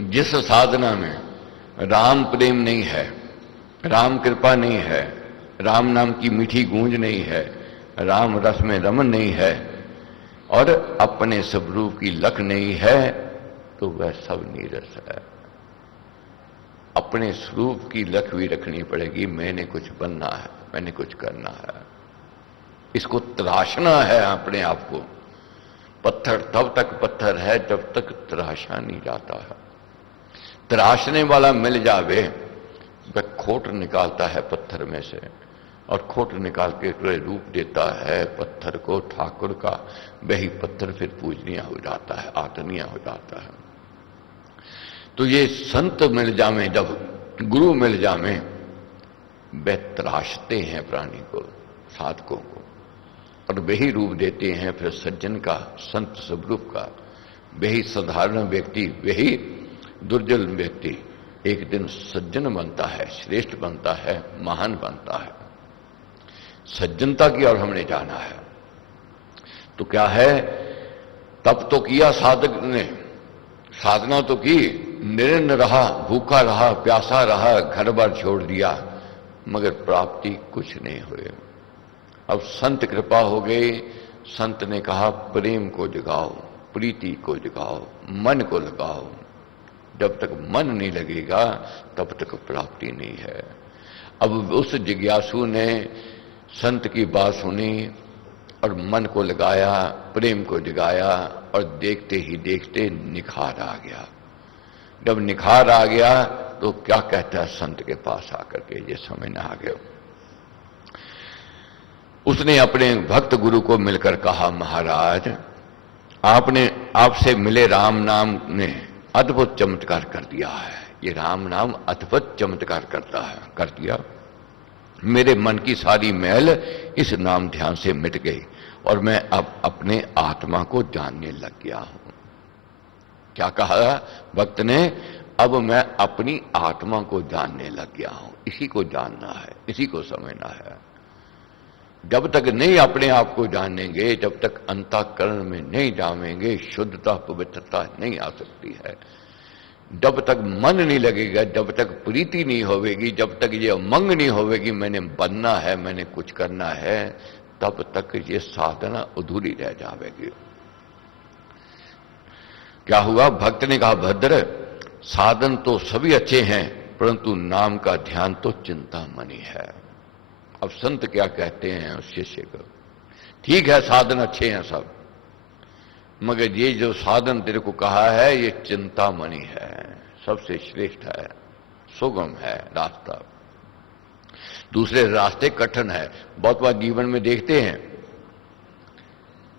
जिस साधना में राम प्रेम नहीं है, राम कृपा नहीं है, राम नाम की मीठी गूंज नहीं है, राम रस में रमन नहीं है और अपने स्वरूप की लख नहीं है, तो वह सब नीरस है। अपने स्वरूप की लख भी रखनी पड़ेगी। मैंने कुछ बनना है, मैंने कुछ करना है, इसको तराशना है अपने आप को। पत्थर तब तक पत्थर है जब तक तराशा नहीं जाता है। तराशने वाला मिल जावे, वह खोट निकालता है पत्थर में से और खोट निकाल के रूप देता है पत्थर को ठाकुर का। वही पत्थर फिर पूजनीय हो जाता है, आदरणीय हो जाता है। तो ये संत मिल जावे, जब गुरु मिल जावे, वे तराशते हैं प्राणी को, साधकों को, और वही रूप देते हैं फिर सज्जन का, संत स्वरूप का। वही साधारण व्यक्ति, वही दुर्जन व्यक्ति एक दिन सज्जन बनता है, श्रेष्ठ बनता है, महान बनता है। सज्जनता की ओर हमने जाना है। तो क्या है, तप तो किया साधक ने, साधना तो की, निरन्न रहा, भूखा रहा, प्यासा रहा, घर बार छोड़ दिया, मगर प्राप्ति कुछ नहीं हुई। अब संत कृपा हो गई। संत ने कहा प्रेम को जगाओ, प्रीति को जगाओ, मन को लगाओ। जब तक मन नहीं लगेगा तब तक प्राप्ति नहीं है। अब उस जिज्ञासु ने संत की बात सुनी और मन को लगाया, प्रेम को जगाया, और देखते ही देखते निखार आ गया। जब निखार आ गया तो क्या कहता है संत के पास आकर के, ये समझ में आ गया। उसने अपने भक्त गुरु को मिलकर कहा, महाराज आपसे मिले राम नाम ने अद्भुत चमत्कार कर दिया है। ये राम नाम अद्भुत चमत्कार करता है, कर दिया। मेरे मन की सारी मैल इस नाम ध्यान से मिट गई और मैं अब अपने आत्मा को जानने लग गया हूं। क्या कहा भक्त ने? अब मैं अपनी आत्मा को जानने लग गया हूं। इसी को जानना है, इसी को समझना है। जब तक नहीं अपने आप को जानेंगे, जब तक अंतःकरण में नहीं जामेंगे, शुद्धता पवित्रता नहीं आ सकती है। जब तक मन नहीं लगेगा, जब तक प्रीति नहीं होवेगी, जब तक ये उमंग नहीं होवेगी मैंने बनना है, मैंने कुछ करना है, तब तक ये साधना अधूरी रह जाएगी। क्या हुआ? भक्त ने कहा, भद्र साधन तो सभी अच्छे हैं, परंतु नाम का ध्यान तो चिंतामणि है। अब संत क्या कहते हैं उस शिष्य को? ठीक है साधन अच्छे हैं सब, मगर ये जो साधन तेरे को कहा है ये चिंतामणि है, सबसे श्रेष्ठ है, सुगम है रास्ता। दूसरे रास्ते कठिन है। बहुत बार जीवन में देखते हैं,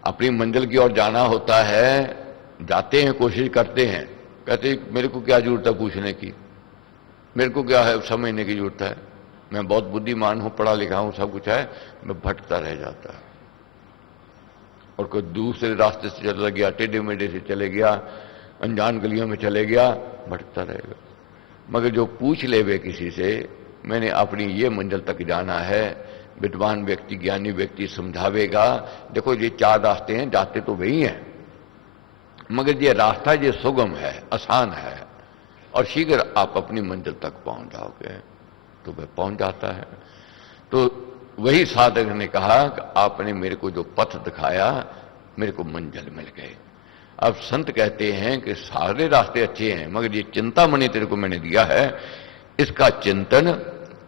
अपनी मंजिल की ओर जाना होता है, जाते हैं, कोशिश करते हैं, कहते मेरे को क्या जरूरत है पूछने की, मेरे को क्या है समझने की जरूरत है, मैं बहुत बुद्धिमान हूं, पढ़ा लिखा हूं, सब कुछ है, मैं भटकता रह जाता है। और कोई दूसरे रास्ते से चला गया, टेढ़े मेढ़े से चले गया, अनजान गलियों में चले गया, भटकता रहेगा। मगर जो पूछ ले वे किसी से, मैंने अपनी ये मंजिल तक जाना है, विद्वान व्यक्ति, ज्ञानी व्यक्ति समझावेगा, देखो ये चार रास्ते हैं, जाते तो वही हैं, मगर ये रास्ता ये सुगम है, आसान है, और शीघ्र आप अपनी मंजिल तक पहुंच जाओगे। तो वह पहुंच जाता है। तो वही साधक ने कहा कि आपने मेरे को जो पथ दिखाया, मेरे को मंजिल मिल गई। अब संत कहते हैं कि सारे रास्ते अच्छे हैं, मगर ये चिंतामणि तेरे को मैंने दिया है, इसका चिंतन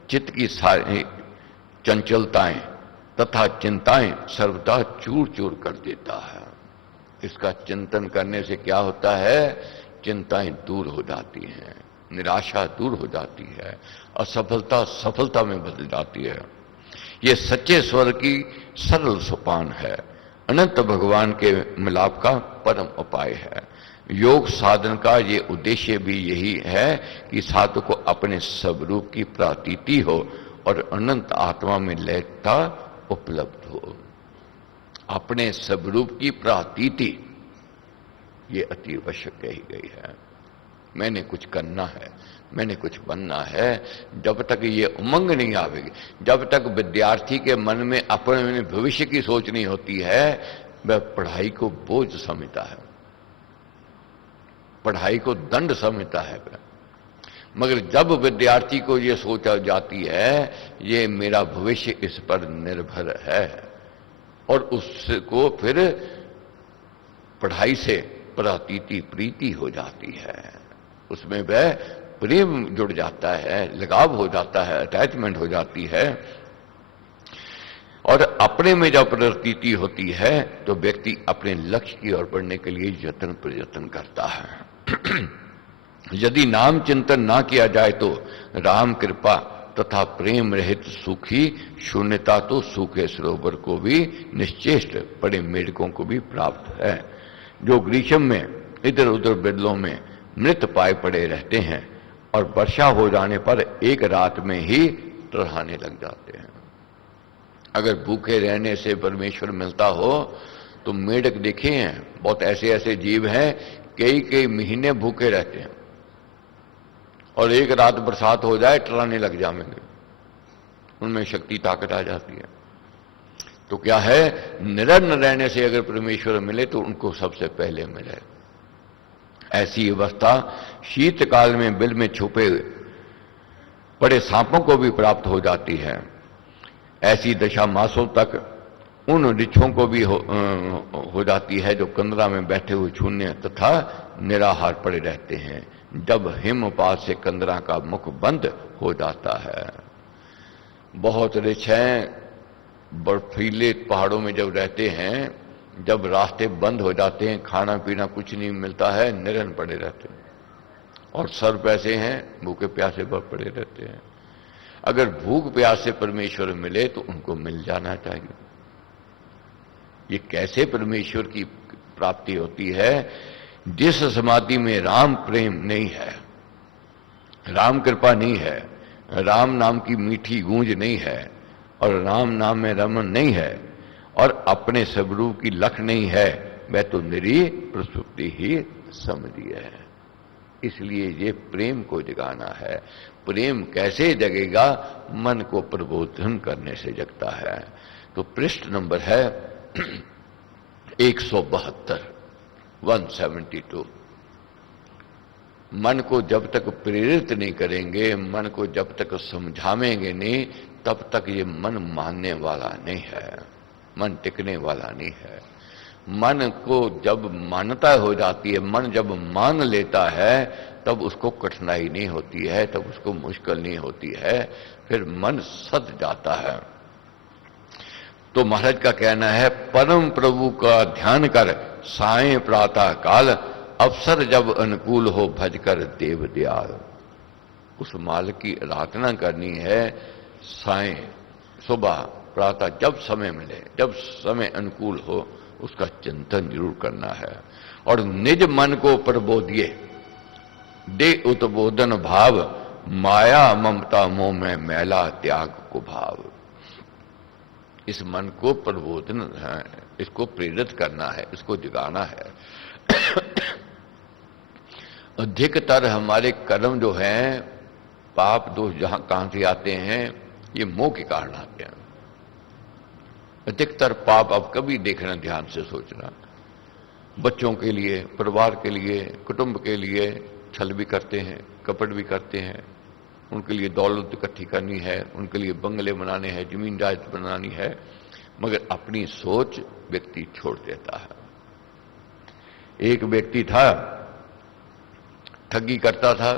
चित्त की सारी चंचलताएं तथा चिंताएं सर्वदा चूर चूर कर देता है। इसका चिंतन करने से क्या होता है? चिंताएं दूर हो जाती हैं, निराशा दूर हो जाती है, असफलता सफलता में बदल जाती है। ये सच्चे स्वर की सरल सोपान है, अनंत भगवान के मिलाप का परम उपाय है। योग साधन का ये उद्देश्य भी यही है कि साधक को अपने स्वरूप की प्रातीति हो और अनंत आत्मा में लयता उपलब्ध हो। अपने स्वरूप की प्रातीति ये अति आवश्यक कही गई है। मैंने कुछ करना है, मैंने कुछ बनना है, जब तक ये उमंग नहीं आवेगी, जब तक विद्यार्थी के मन में अपने भविष्य की सोच नहीं होती है, वह पढ़ाई को बोझ समझता है। पढ़ाई को दंड समझता है। मगर जब विद्यार्थी को ये सोचा जाती है ये मेरा भविष्य इस पर निर्भर है, और उसको फिर पढ़ाई से प्रतीति प्रीति हो जाती है, उसमें वह प्रेम जुड़ जाता है, लगाव हो जाता है, अटैचमेंट हो जाती है, और अपने में जब प्रतीति होती है तो व्यक्ति अपने लक्ष्य की ओर बढ़ने के लिए यत्न प्रयत्न करता है। यदि नाम चिंतन ना किया जाए तो राम कृपा तथा प्रेम रहित सुखी शून्यता तो सूखे सरोवर को भी निश्चेष्ट पड़े मेढकों को भी प्राप्त है, जो ग्रीष्म में इधर उधर बिरलों में मृत पाए पड़े रहते हैं और वर्षा हो जाने पर एक रात में ही टरहाने लग जाते हैं। अगर भूखे रहने से परमेश्वर मिलता हो तो मेढक देखे हैं, बहुत ऐसे ऐसे जीव हैं कई कई महीने भूखे रहते हैं और एक रात बरसात हो जाए टराने लग जाएंगे, उनमें शक्ति ताकत आ जाती है। तो क्या है, निरन्न रहने से अगर परमेश्वर मिले तो उनको सबसे पहले मिले। ऐसी अवस्था शीतकाल में बिल में छुपे बड़े सांपों को भी प्राप्त हो जाती है। ऐसी दशा मासों तक उन ऋक्षों को भी हो जाती है जो कंदरा में बैठे हुए शून्य तथा निराहार पड़े रहते हैं, जब हिमपात से कंदरा का मुख बंद हो जाता है। बहुत ऋक्ष हैं बर्फीले पहाड़ों में जब रहते हैं, जब रास्ते बंद हो जाते हैं, खाना पीना कुछ नहीं मिलता है, निरन पड़े रहते हैं, और सर्प ऐसे हैं भूखे प्यासे पड़े रहते हैं। अगर भूख प्यास से परमेश्वर मिले तो उनको मिल जाना चाहिए। ये कैसे परमेश्वर की प्राप्ति होती है? जिस समाधि में राम प्रेम नहीं है, राम कृपा नहीं है, राम नाम की मीठी गूंज नहीं है, और राम नाम में रमन नहीं है, और अपने स्वरूप की लख नहीं है, वह तो निरी प्रसुप्ति ही समझी है। इसलिए ये प्रेम को जगाना है। प्रेम कैसे जगेगा? मन को प्रबोधन करने से जगता है। तो पृष्ठ नंबर है 172, 172। मन को जब तक प्रेरित नहीं करेंगे, मन को जब तक समझावेंगे नहीं, तब तक ये मन मानने वाला नहीं है, मन टिकने वाला नहीं है। मन को जब मान्यता हो जाती है, मन जब मान लेता है, तब उसको कठिनाई नहीं होती है, तब उसको मुश्किल नहीं होती है, फिर मन सद जाता है। तो महाराज का कहना है, परम प्रभु का ध्यान कर सायं प्रातः काल, अवसर जब अनुकूल हो भजकर देव दयाल। उस माल की आराधना करनी है सायं, सुबह प्रातः, जब समय मिले, जब समय अनुकूल हो, उसका चिंतन जरूर करना है। और निज मन को प्रबोधिए, दे उद्बोधन भाव, माया ममता मोह में मैला त्याग को भाव। इस मन को प्रबोधन है, इसको प्रेरित करना है, इसको जगाना है। अधिकतर हमारे कर्म जो हैं, पाप दोष जहां कहां से आते हैं, ये मोह के कारण आते हैं। अधिकतर पाप अब कभी देखना, ध्यान से सोचना, बच्चों के लिए, परिवार के लिए, कुटुंब के लिए छल भी करते हैं, कपट भी करते हैं, उनके लिए दौलत इकट्ठी करनी है, उनके लिए बंगले बनाने हैं, जमीन जायदाद बनानी है, मगर अपनी सोच व्यक्ति छोड़ देता है। एक व्यक्ति था, ठगी करता था,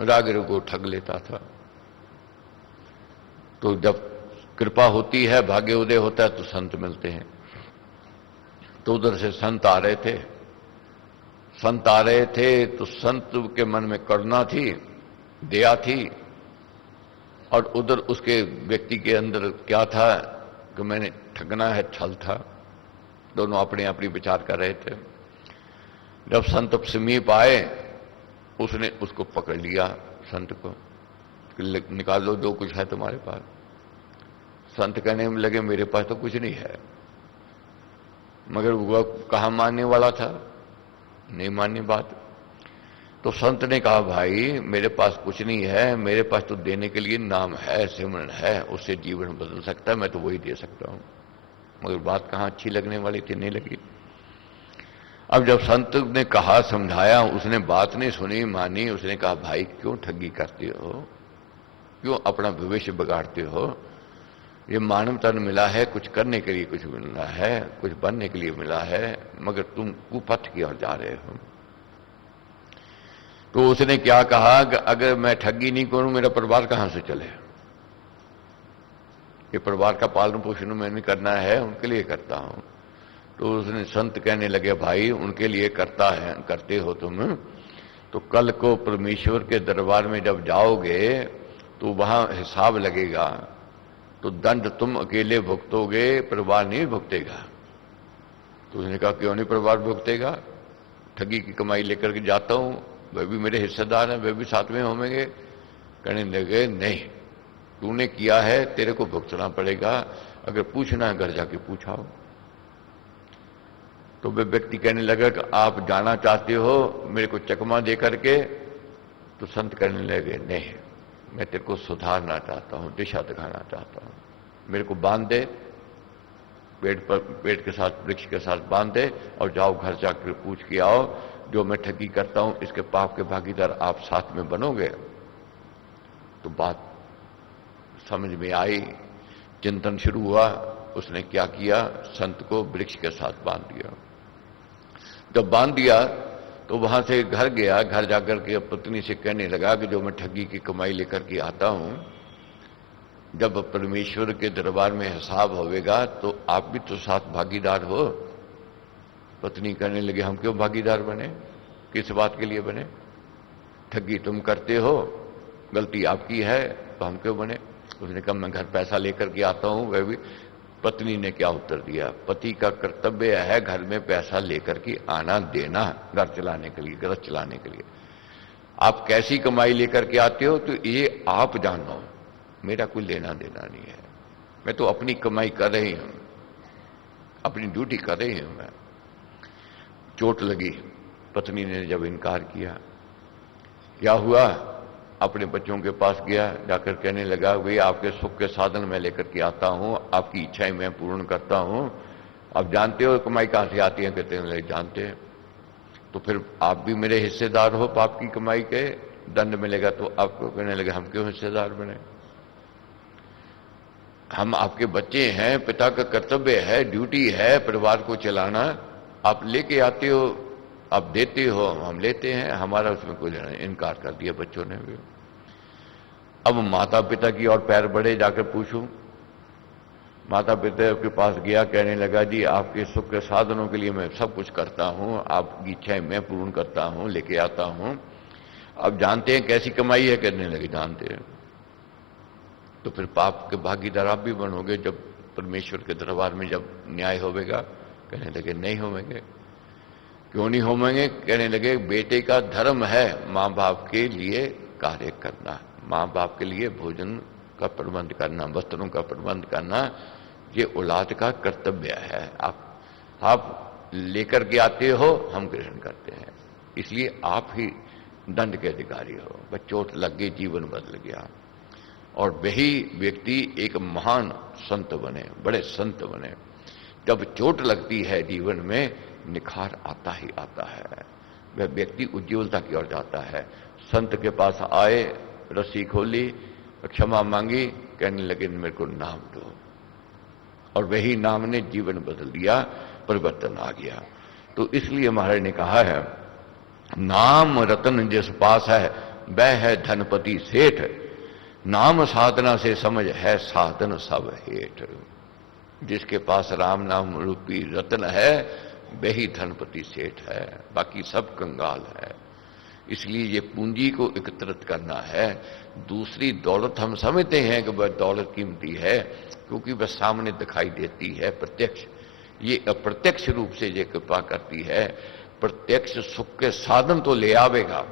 राहगीरों को ठग लेता था। तो जब कृपा होती है, भाग्य उदय होता है, तो संत मिलते हैं। तो उधर से संत आ रहे थे, संत आ रहे थे तो संत के मन में करुणा थी, दया थी, और उधर उसके व्यक्ति के अंदर क्या था कि मैंने ठगना है, छल था। दोनों अपने अपनी विचार कर रहे थे। जब संत समीप आए, उसने उसको पकड़ लिया, संत को, निकालो जो कुछ है तुम्हारे पास। संत कहने में लगे, मेरे पास तो कुछ नहीं है। मगर वह कहाँ मानने वाला था, नहीं माननी बात। तो संत ने कहा, भाई मेरे पास कुछ नहीं है, मेरे पास तो देने के लिए नाम है, सिमरन है, उससे जीवन बदल सकता है, मैं तो वही दे सकता हूं। मगर बात कहाँ अच्छी लगने वाली थी, नहीं लगी। अब जब संत ने कहा, समझाया, उसने बात नहीं सुनी, मानी, उसने कहा भाई क्यों ठगी करते हो, क्यों अपना भविष्य बिगाड़ते हो, ये मानव तन मिला है, कुछ करने के लिए कुछ मिला है, कुछ बनने के लिए मिला है, मगर तुम कुपथ की ओर जा रहे हो। तो उसने क्या कहा कि अगर मैं ठगी नहीं करूं मेरा परिवार कहां से चले, ये परिवार का पालन पोषण मैंने करना है, उनके लिए करता हूं। तो उसने संत कहने लगे भाई उनके लिए करता है, करते हो तुम, तो कल को परमेश्वर के दरबार में जब जाओगे तो वहां हिसाब लगेगा, तो दंड तुम अकेले भुगतोगे, परिवार नहीं भुगतेगा। तो उसने कहा क्यों नहीं परिवार भुगतेगा, ठगी की कमाई लेकर के जाता हूं, वह भी मेरे हिस्सेदार हैं, वह भी साथ में होंगे। कहने लगे नहीं, तूने किया है, तेरे को भुगतना पड़ेगा, अगर पूछना है घर जाके पूछाओ। तो वह व्यक्ति कहने लगा कि आप जाना चाहते हो मेरे को चकमा दे करके, तो संत कहने लगे नहीं, मैं तेरे को सुधारना चाहता हूं, दिशा दिखाना चाहता हूं, मेरे को बांध दे, पेड़ के साथ, वृक्ष के साथ बांध दे, और जाओ घर जाकर पूछ के आओ, जो मैं ठगी करता हूं इसके पाप के भागीदार आप साथ में बनोगे। तो बात समझ में आई, चिंतन शुरू हुआ, उसने क्या किया, संत को वृक्ष के साथ बांध दिया। जब बांध दिया तो वहां से घर गया, घर जाकर के पत्नी से कहने लगा कि जो मैं ठगी की कमाई लेकर के आता हूं, जब परमेश्वर के दरबार में हिसाब होवेगा तो आप भी तो साथ भागीदार हो। पत्नी कहने लगे हम क्यों भागीदार बने, किस बात के लिए बने, ठगी तुम करते हो, गलती आपकी है, तो हम क्यों बने। उसने कहा मैं घर पैसा लेकर के आता हूं, वह भी। पत्नी ने क्या उत्तर दिया, पति का कर्तव्य है घर में पैसा लेकर के आना देना, घर चलाने के लिए, गृहस्थ चलाने के लिए। आप कैसी कमाई लेकर के आते हो तो ये आप जानो, मेरा कोई लेना देना नहीं है, मैं तो अपनी कमाई कर रही हूं, अपनी ड्यूटी कर रही हूं मैं। चोट लगी, पत्नी ने जब इनकार किया, क्या हुआ, अपने बच्चों के पास गया, जाकर कहने लगा भाई आपके सुख के साधन मैं लेकर के आता हूं, आपकी इच्छाएं मैं पूर्ण करता हूं, आप जानते हो कमाई कहां से आती है, कहते हैं जानते हैं। तो फिर आप भी मेरे हिस्सेदार हो, पाप की कमाई के दंड मिलेगा। तो आपको कहने लगे हम क्यों हिस्सेदार बने, हम आपके बच्चे हैं, पिता का कर्तव्य है, ड्यूटी है परिवार को चलाना, आप लेके आते हो, आप देते हो, हम लेते हैं, हमारा उसमें कोई लेना नहीं। इनकार कर दिया बच्चों ने भी। अब माता पिता की और पैर बढ़े, जाकर पूछूं, माता पिता के पास गया, कहने लगा जी आपके सुख के साधनों के लिए मैं सब कुछ करता हूं, आपकी इच्छाएं मैं पूर्ण करता हूं, लेके आता हूं, अब जानते हैं कैसी कमाई है, कहने लगे जानते हैं। तो फिर पाप के भागीदार आप भी बनोगे जब परमेश्वर के दरबार में जब न्याय होवेगा। कहने लगे नहीं होवेंगे। क्यों नहीं होवेंगे, कहने लगे बेटे का धर्म है मां बाप के लिए कार्य करना, मां बाप के लिए भोजन का प्रबंध करना, वस्त्रों का प्रबंध करना, ये औलाद का कर्तव्य है। आप लेकर के आते हो, हम ग्रहण करते हैं, इसलिए आप ही दंड के अधिकारी हो। बस चोट लग गई, जीवन बदल गया, और वही व्यक्ति एक महान संत बने, बड़े संत बने। जब चोट लगती है जीवन में, निखार आता ही आता है, वह व्यक्ति उज्ज्वलता की ओर जाता है। संत के पास आए, रस्सी खोली, क्षमा मांगी, कहने लगे मेरे को नाम दो, और वही नाम ने जीवन बदल दिया, परिवर्तन आ गया। तो इसलिए महाराज ने कहा है, नाम रतन जिस पास है वह है धनपति सेठ, नाम साधना से समझ है साधन सब हेठ। जिसके पास राम नाम रूपी रतन है वही धनपति सेठ है, बाकी सब कंगाल है। इसलिए ये पूंजी को एकत्रित करना है। दूसरी दौलत हम समझते हैं कि वह दौलत कीमती है क्योंकि वह सामने दिखाई देती है प्रत्यक्ष, ये अप्रत्यक्ष रूप से ये कृपा करती है। प्रत्यक्ष सुख के साधन तो ले आवेगा,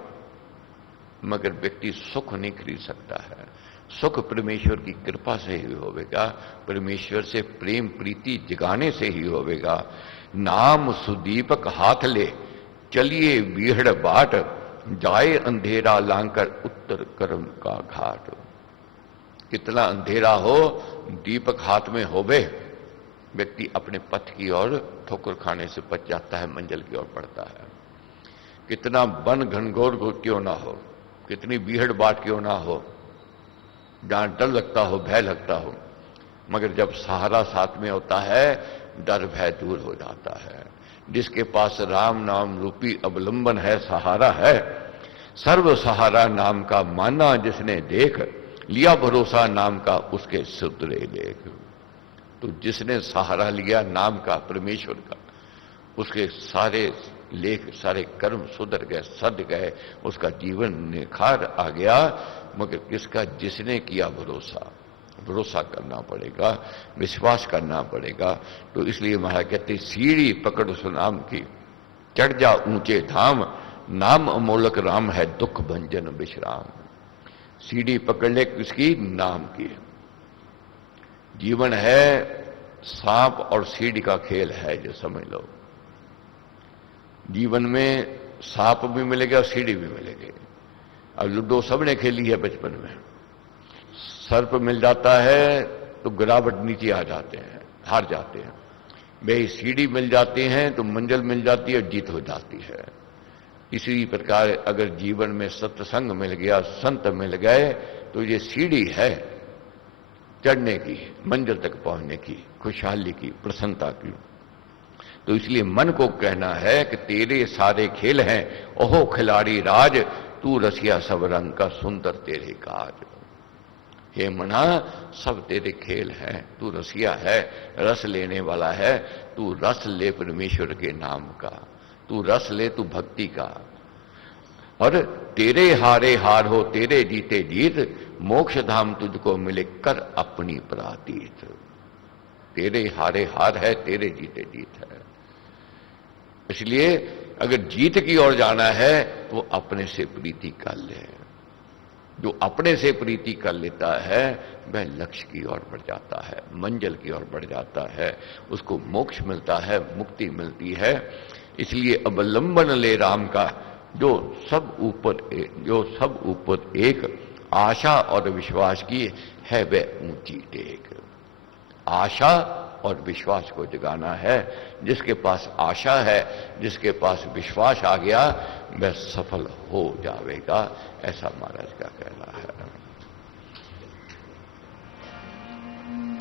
मगर व्यक्ति सुख नहीं खरीद सकता है। सुख परमेश्वर की कृपा से ही होवेगा, परमेश्वर से प्रेम प्रीति जगाने से ही होवेगा। नाम सुदीपक हाथ ले चलिए बीहड़ बाट, जाए अंधेरा लांकर उत्तर कर्म का घाट। कितना अंधेरा हो, दीपक हाथ में होवे, व्यक्ति अपने पथ की ओर ठोकर खाने से बच जाता है, मंजिल की ओर बढ़ता है। कितना वन घनघोर क्यों ना हो, कितनी बीहड़ बाट क्यों ना हो, जहां डर लगता हो, भय लगता हो, मगर जब सहारा साथ में होता है, डर भय दूर हो जाता है। जिसके पास राम नाम रूपी अवलंबन है, सहारा है, सर्व सहारा नाम का माना जिसने देख, लिया भरोसा नाम का उसके सुधरे लेख। तो जिसने सहारा लिया नाम का, परमेश्वर का, उसके सारे लेख, सारे कर्म सुधर गए, सद गए, उसका जीवन निखार आ गया। मगर किसका? जिसने किया भरोसा। भरोसा करना पड़ेगा, विश्वास करना पड़ेगा। तो इसलिए महाराज कहते सीढ़ी पकड़ उस नाम की, चढ़ जा ऊंचे धाम, नाम अमोलक राम है दुख भंजन विश्राम। सीढ़ी पकड़ ले किसकी? नाम की। जीवन है सांप और सीढ़ी का खेल है, जो समझ लो। जीवन में सांप भी मिलेगा और सीढ़ी भी मिलेगी। अब लूडो सबने खेली है बचपन में। सर्प मिल जाता है तो गिरावट नीचे आ जाते हैं, हार जाते हैं। भाई सीढ़ी मिल जाती हैं तो मंजिल मिल जाती है, जीत हो जाती है। इसी प्रकार अगर जीवन में सत्संग मिल गया, संत मिल गए, तो ये सीढ़ी है चढ़ने की, मंजिल तक पहुंचने की, खुशहाली की, प्रसन्नता की। तो इसलिए मन को कहना है कि तेरे सारे खेल हैं, ओहो खिलाड़ी राज, तू रसिया सब रंग का सुंदर तेरे काज। हे मना, सब तेरे खेल हैं, तू रसिया है, रस लेने वाला है। तू रस ले परमेश्वर के नाम का, तू रस ले, तू भक्ति का। और तेरे हारे हार हो, तेरे जीते जीत, मोक्ष धाम तुझको मिले कर अपनी परातीत। तेरे हारे हार है, तेरे जीते जीत है। इसलिए अगर जीत की ओर जाना है तो अपने से प्रीति कर ले। जो अपने से प्रीति कर लेता है वह लक्ष्य की ओर बढ़ जाता है, मंजिल की ओर बढ़ जाता है, उसको मोक्ष मिलता है, मुक्ति मिलती है। इसलिए अवलंबन ले राम का, जो सब ऊपर एक, आशा और विश्वास की है वह ऊंची टेक। आशा और विश्वास को जगाना है। जिसके पास आशा है, जिसके पास विश्वास आ गया, वह सफल हो जाएगा, ऐसा महाराज का कहना है।